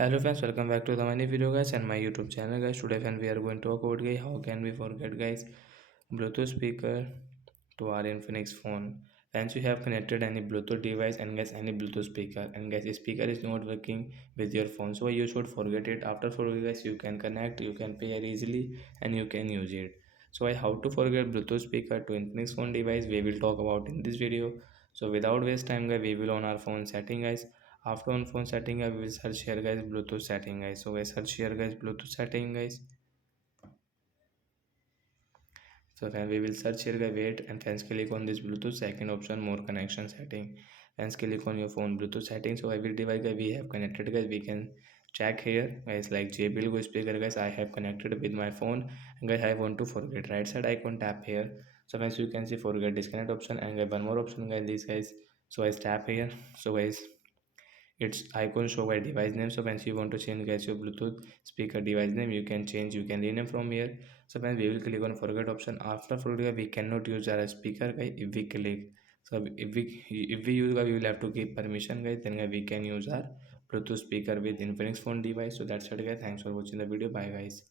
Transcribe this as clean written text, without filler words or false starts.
Hello friends, welcome back to the many video guys and my YouTube channel guys. Today friends we are going to talk about guys how can we forget guys Bluetooth speaker to our Infinix phone. Once you have connected any Bluetooth device and guys any Bluetooth speaker and guys speaker is not working with your phone, so you should forget it. After forget guys you can connect, you can pair easily and you can use it. So how to forget Bluetooth speaker to Infinix phone device we will talk about in this video. So without waste time guys we will on our phone setting guys. After on phone setting I will search here guys Bluetooth setting guys. So I search here guys Bluetooth setting guys. So then we will search here guys, wait, and then click on this Bluetooth second option, more connection setting. Then click on your phone Bluetooth setting. So every device guys we have connected guys, we can check here guys, like JBL go speaker guys I have connected with my phone, and guys I want to forget, right side icon tap here. So guys you can see forget disconnect option, and guys one more option guys, this guys. So I tap here. So guys its icon show by device name. So once you want to change guys your Bluetooth speaker device name, you can change, you can rename from here. So when we will click on forget option, after forget we cannot use our speaker guys if we click. So if we use guys, we will have to give permission guys, then guys we can use our Bluetooth speaker with Infinix phone device. So that's it guys, thanks for watching the video, bye guys.